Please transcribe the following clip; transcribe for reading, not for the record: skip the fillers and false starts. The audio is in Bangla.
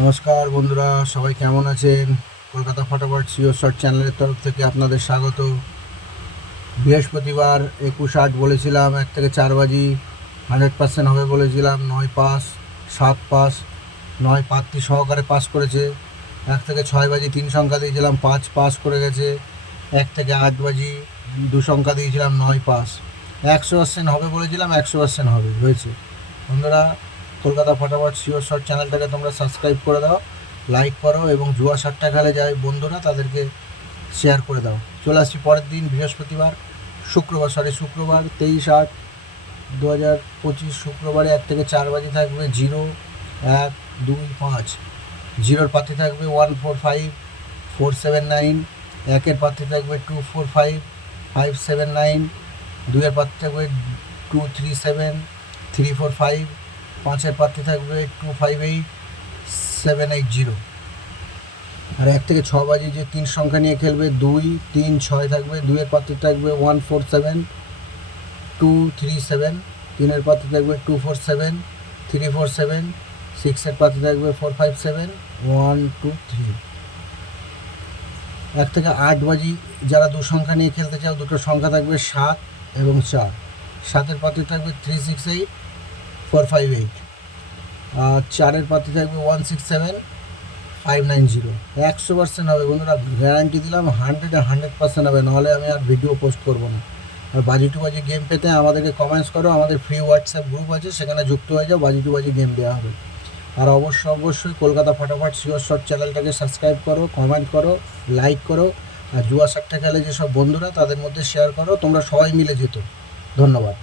নমস্কার বন্ধুরা, সবাই কেমন আছেন? কলকাতা ফটাফট সিও শর্ট চ্যানেলের তরফ থেকে আপনাদের স্বাগত। বৃহস্পতিবার 21:08 বলেছিলাম, 1 থেকে 4 বাজি 100% হবে বলেছিলাম। 9 পাস, 7 পাস, 9 প্রার্থী সহকারে পাস করেছে। 1 থেকে 6 বাজি 3 সংখ্যা দিয়েছিলাম, 5 পাস করে গেছে। 1 থেকে 8 বাজি 2 সংখ্যা দিয়েছিলাম, 9 পাস। 100% হবে বলেছিলাম, 100% হবে, হয়েছে। বন্ধুরা, কলকাতা ফটাফট সিওর শর্ট চ্যানেলটাকে তোমরা সাবস্ক্রাইব করে দাও, লাইক করো এবং জুয়া সাতটা খেলে যায় বন্ধুরা তাদেরকে শেয়ার করে দাও। চলে আসছি পরের দিন, বৃহস্পতিবার, শুক্রবার 23/8/2025। শুক্রবারে 1 থেকে 4 বাজি থাকবে 0, 1, 2, 5। জিরোর পাত্রে থাকবে 145 479। 1-এর পাত্রে থাকবে 245 579। 2-এর পাত্রে থাকবে 237 345। 5-এর পাত্রে থাকবে 258 780। আর 1 থেকে 6 বাজি যে 3 সংখ্যা নিয়ে খেলবে 2, 3, 6 থাকবে। 2-এর পাত্রে থাকবে 147 237। 3-এর পাত্রে থাকবে 247 347। 6-এর পাত্রে থাকবে 457 123। 1 থেকে 8 বাজি যারা 2 সংখ্যা নিয়ে খেলতে চাও, দুটো সংখ্যা থাকবে 7 এবং 4। 7-এর পাত্রে থাকবে 368 458। আর 4-এর পাত্রে থাকবে 167 590। 100% হবে বন্ধুরা, গ্যারান্টি দিলাম। 100% হবে, নাহলে আমি আর ভিডিও পোস্ট করবো না। আর বাজি টু বাজি গেম পেতে আমাদেরকে কমেন্টস করো, আমাদের ফ্রি হোয়াটসঅ্যাপ গ্রুপ আছে, সেখানে যুক্ত হয়ে যাও, বাজি টু বাজি গেম দেওয়া হবে। আর অবশ্যই কলকাতা ফটাফট সিওর শর্ট চ্যানেলটাকে সাবস্ক্রাইব করো, কমেন্ট করো, লাইক করো। আর জুয়া সাতটা খেলে যেসব বন্ধুরা তাদের মধ্যে শেয়ার করো, তোমরা সবাই মিলে যেত। ধন্যবাদ।